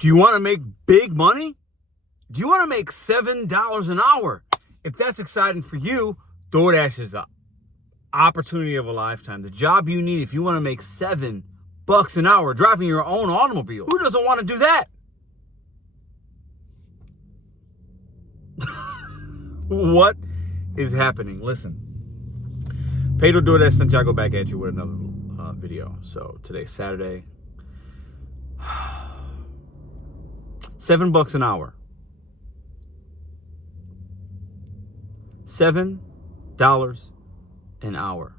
Do you want to make big money? Do you want to make $7 an hour? If that's exciting for you, DoorDash is the opportunity of a lifetime. The job you need if you want to make $7 an hour driving your own automobile. Who doesn't want to do that? What is happening? Listen. Pedro Doordash Santiago back at you with another video. So today's Saturday. $7 an hour. $7 an hour.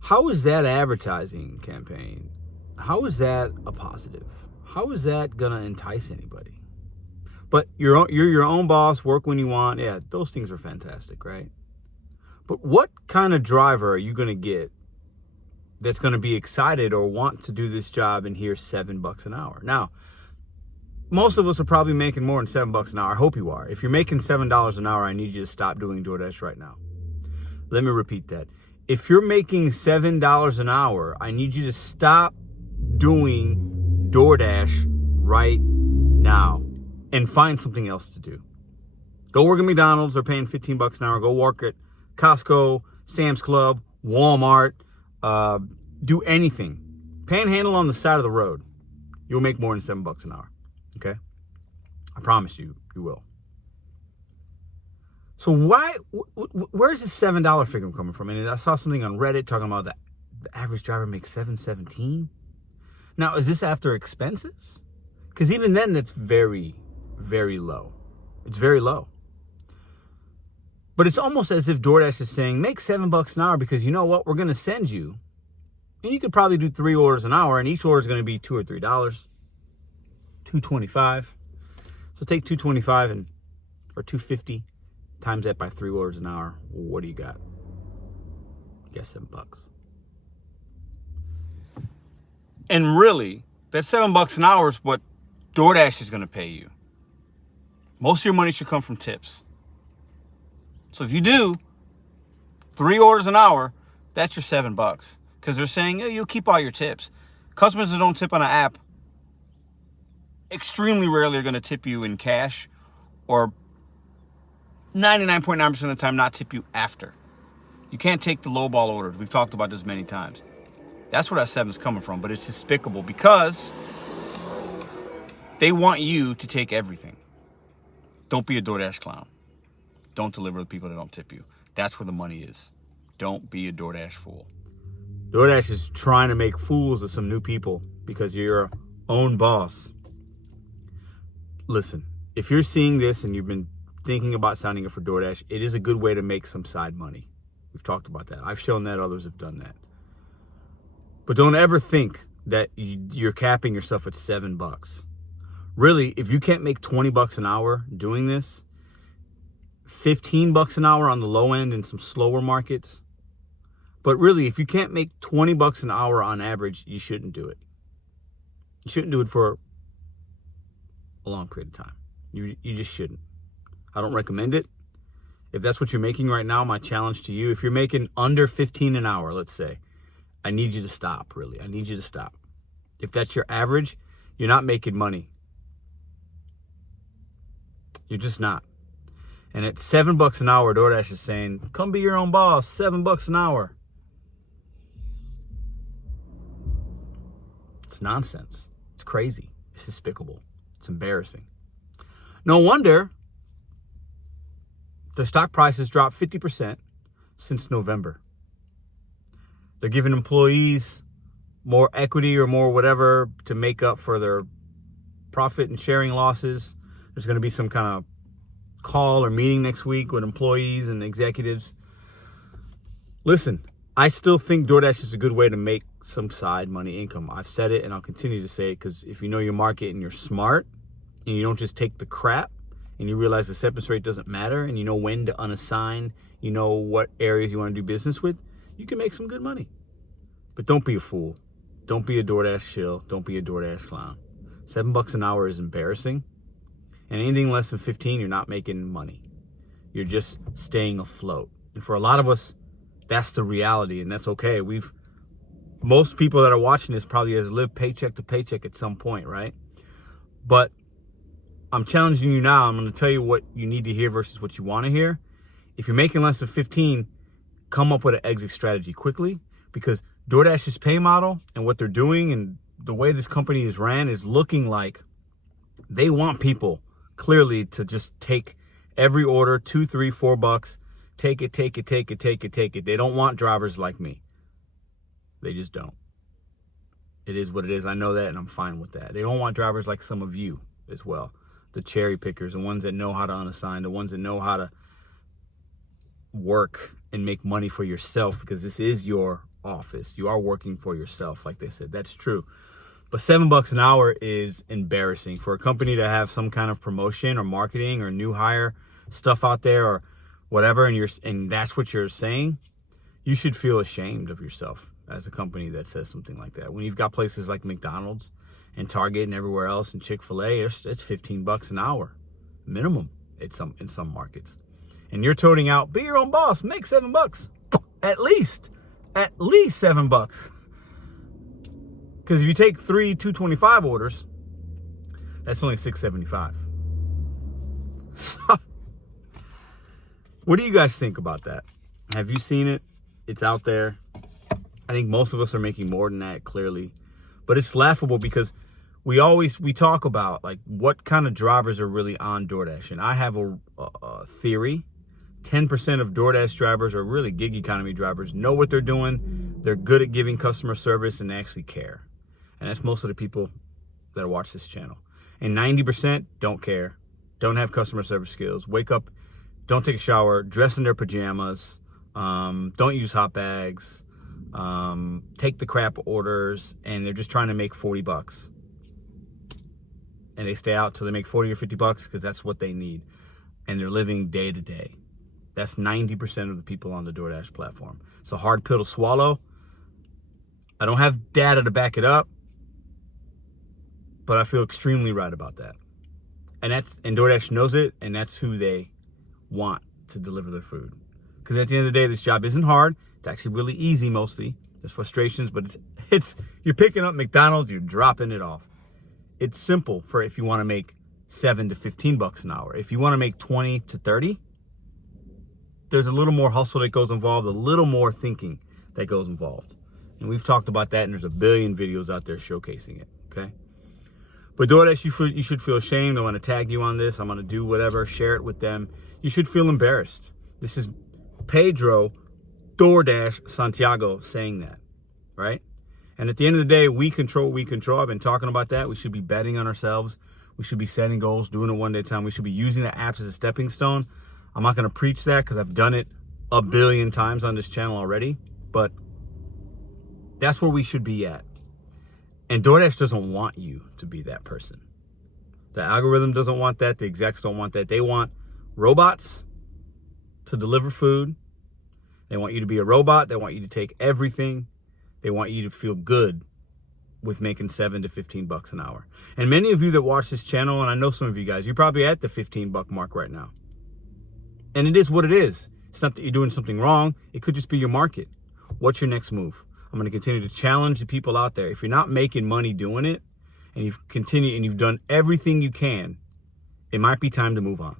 How is that advertising campaign? How is that a positive? How is that gonna entice anybody? But you're your own boss, work when you want. Yeah, those things are fantastic, right? But what kind of driver are you gonna get that's gonna be excited or want to do this job and hear $7 an hour? Now, most of us are probably making more than $7 an hour. I hope you are. If you're making $7 an hour, I need you to stop doing DoorDash right now. Let me repeat that. If you're making $7 an hour, I need you to stop doing DoorDash right now and find something else to do. Go work at McDonald's. They're paying $15 an hour. Go work at Costco, Sam's Club, Walmart. Do anything. Panhandle on the side of the road. You'll make more than $7 an hour. Okay? I promise you, you will. So where's this $7 figure coming from? And I saw something on Reddit talking about that the average driver makes $7.17. Now, is this after expenses? Because even then, that's very, very low. It's very low. But it's almost as if DoorDash is saying, make $7 an hour because you know what? We're going to send you. And you could probably do 3 orders an hour, and each order is going to be $2 or $3. $2.25. So take $2.25 or $2.50, times that by 3 orders an hour. What do you got? You got $7. And really, that $7 an hour is what DoorDash is going to pay you. Most of your money should come from tips. So if you do 3 orders an hour, that's your $7. Because they're saying, yeah, you'll keep all your tips. Customers that don't tip on an app extremely rarely are going to tip you in cash, or 99.9% of the time not tip you after. You can't take the lowball orders. We've talked about this many times. That's where that 7 is coming from, but it's despicable because they want you to take everything. Don't be a DoorDash clown. Don't deliver to people that don't tip you. That's where the money is. Don't be a DoorDash fool. DoorDash is trying to make fools of some new people because you're your own boss. Listen, if you're seeing this and you've been thinking about signing up for DoorDash, it is a good way to make some side money. We've talked about that. I've shown that. Others have done that. But don't ever think that you're capping yourself at $7. Really, if you can't make $20 an hour doing this, $15 an hour on the low end in some slower markets. But really, if you can't make $20 an hour on average, you shouldn't do it. You shouldn't do it for a long period of time. You just shouldn't. I don't recommend it. If that's what you're making right now, my challenge to you, if you're making under $15 an hour, let's say, I need you to stop, really. I need you to stop. If that's your average, you're not making money. You're just not. And at $7 an hour, DoorDash is saying, come be your own boss, $7 an hour. It's nonsense. It's crazy. It's despicable. It's embarrassing. No wonder the stock prices dropped 50% since November. They're giving employees more equity or more whatever to make up for their profit and sharing losses. There's going to be some kind of call or meeting next week with employees and executives. Listen, I still think DoorDash is a good way to make some side money income. I've said it and I'll continue to say it because if you know your market and you're smart and you don't just take the crap and you realize the acceptance rate doesn't matter and you know when to unassign, you know what areas you want to do business with, you can make some good money. But don't be a fool. Don't be a DoorDash shill. Don't be a DoorDash clown. $7 an hour is embarrassing. And anything less than 15, you're not making money. You're just staying afloat. And for a lot of us, that's the reality, and that's okay. We've most people that are watching this probably has lived paycheck to paycheck at some point, right? But I'm challenging you now. I'm going to tell you what you need to hear versus what you want to hear. If you're making less than 15, come up with an exit strategy quickly, because DoorDash's pay model and what they're doing and the way this company is ran is looking like they want people clearly to just take every order, $2, $3, $4, take it. They don't want drivers like me. They just don't. It is what it is. I know that, and I'm fine with that. They don't want drivers like some of you as well. The cherry pickers, the ones that know how to unassign, the ones that know how to work and make money for yourself, because this is your office. You are working for yourself, like they said. That's true. But $7 an hour is embarrassing for a company to have some kind of promotion or marketing or new hire stuff out there or whatever, and that's what you're saying. You should feel ashamed of yourself as a company that says something like that. When you've got places like McDonald's and Target and everywhere else and Chick-fil-A, it's $15 an hour minimum in some markets. And you're toting out, be your own boss, make $7. At least $7. Because if you take 3 $2.25 orders, that's only $6.75. What do you guys think about that? Have you seen it? It's out there. I think most of us are making more than that, clearly. But it's laughable because we talk about like what kind of drivers are really on DoorDash. And I have a theory. 10% of DoorDash drivers are really gig economy drivers, know what they're doing. They're good at giving customer service and they actually care. And that's most of the people that watch this channel. And 90% don't care, don't have customer service skills, wake up, don't take a shower, dress in their pajamas, don't use hot bags, take the crap orders, and they're just trying to make $40. And they stay out till they make 40 or $50 because that's what they need. And they're living day to day. That's 90% of the people on the DoorDash platform. It's a hard pill to swallow. I don't have data to back it up, but I feel extremely right about that. And DoorDash knows it, and that's who they want to deliver their food. Because at the end of the day, this job isn't hard. It's actually really easy mostly. There's frustrations, but it's you're picking up McDonald's, you're dropping it off. It's simple for if you want to make $7 to $15 an hour. If you want to make 20 to 30, there's a little more hustle that goes involved, a little more thinking that goes involved. And we've talked about that, and there's a billion videos out there showcasing it, okay? But DoorDash, you should feel ashamed. I want to tag you on this. I'm going to do whatever, share it with them. You should feel embarrassed. This is Pedro DoorDash Santiago saying that, right? And at the end of the day, we control what we control. I've been talking about that. We should be betting on ourselves. We should be setting goals, doing it one day at a time. We should be using the apps as a stepping stone. I'm not going to preach that because I've done it a billion times on this channel already. But that's where we should be at. And DoorDash doesn't want you to be that person. The algorithm doesn't want that. The execs don't want that. They want robots to deliver food. They want you to be a robot. They want you to take everything. They want you to feel good with making $7 to $15 an hour. And many of you that watch this channel, and I know some of you guys, you're probably at the $15 mark right now. And it is what it is. It's not that you're doing something wrong. It could just be your market. What's your next move? I'm going to continue to challenge the people out there. If you're not making money doing it, and you've done everything you can, it might be time to move on.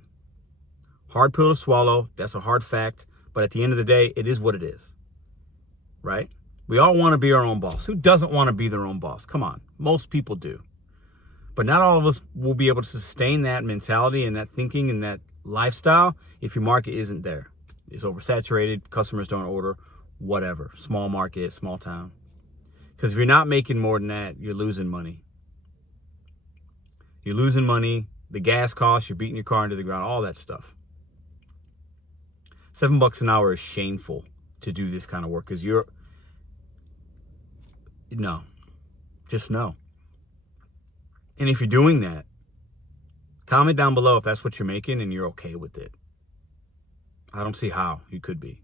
Hard pill to swallow. That's a hard fact. But at the end of the day, it is what it is. Right? We all want to be our own boss. Who doesn't want to be their own boss? Come on. Most people do. But not all of us will be able to sustain that mentality and that thinking and that lifestyle if your market isn't there. It's oversaturated. Customers don't order. Whatever. Small market, small town. Because if you're not making more than that, you're losing money. You're losing money. The gas costs, you're beating your car into the ground, all that stuff. $7 an hour is shameful to do this kind of work because just no. And if you're doing that, comment down below if that's what you're making and you're okay with it. I don't see how you could be,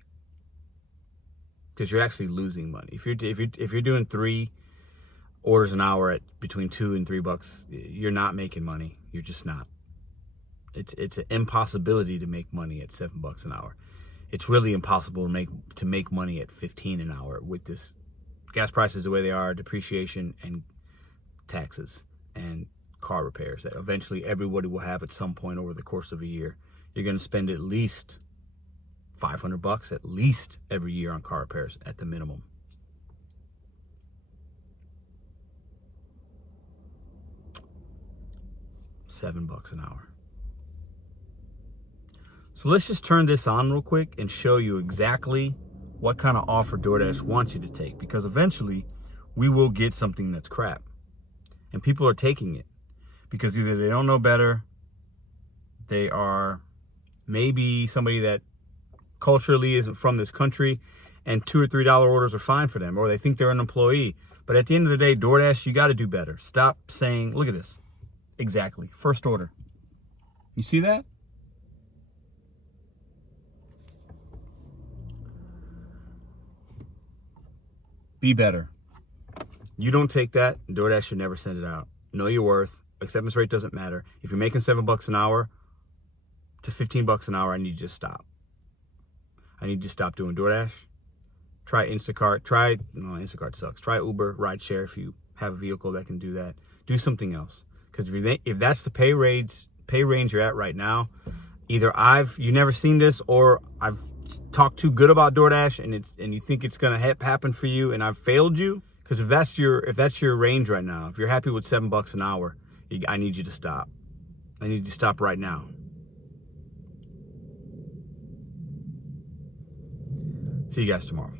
because you're actually losing money. If you're doing 3 orders an hour at between $2 and $3, you're not making money. You're just not. It's an impossibility to make money at $7 an hour. It's really impossible to make money at $15 an hour with this gas prices the way they are, depreciation and taxes and car repairs that eventually everybody will have at some point over the course of a year. You're going to spend at least $500 at least every year on car repairs at the minimum. $7 an hour. So let's just turn this on real quick and show you exactly what kind of offer DoorDash wants you to take, because eventually we will get something that's crap and people are taking it because either they don't know better, they are maybe somebody that culturally isn't from this country and $2 or $3 orders are fine for them, or they think they're an employee. But at the end of the day, DoorDash, you got to do better. Stop saying, look at this. Exactly. First order. You see that? Be better. You don't take that, DoorDash should never send it out. Know your worth. Acceptance rate doesn't matter. If you're making $7 an hour to $15 an hour, I need you to stop. I need you to stop doing DoorDash. Try Instacart. Instacart sucks. Try Uber, rideshare if you have a vehicle that can do that. Do something else. Because if that's the pay range you're at right now, either you never seen this, or I've talked too good about DoorDash and you think it's gonna happen for you, and I've failed you. Because if that's your range right now, if you're happy with $7 an hour, I need you to stop. I need you to stop right now. See you guys tomorrow.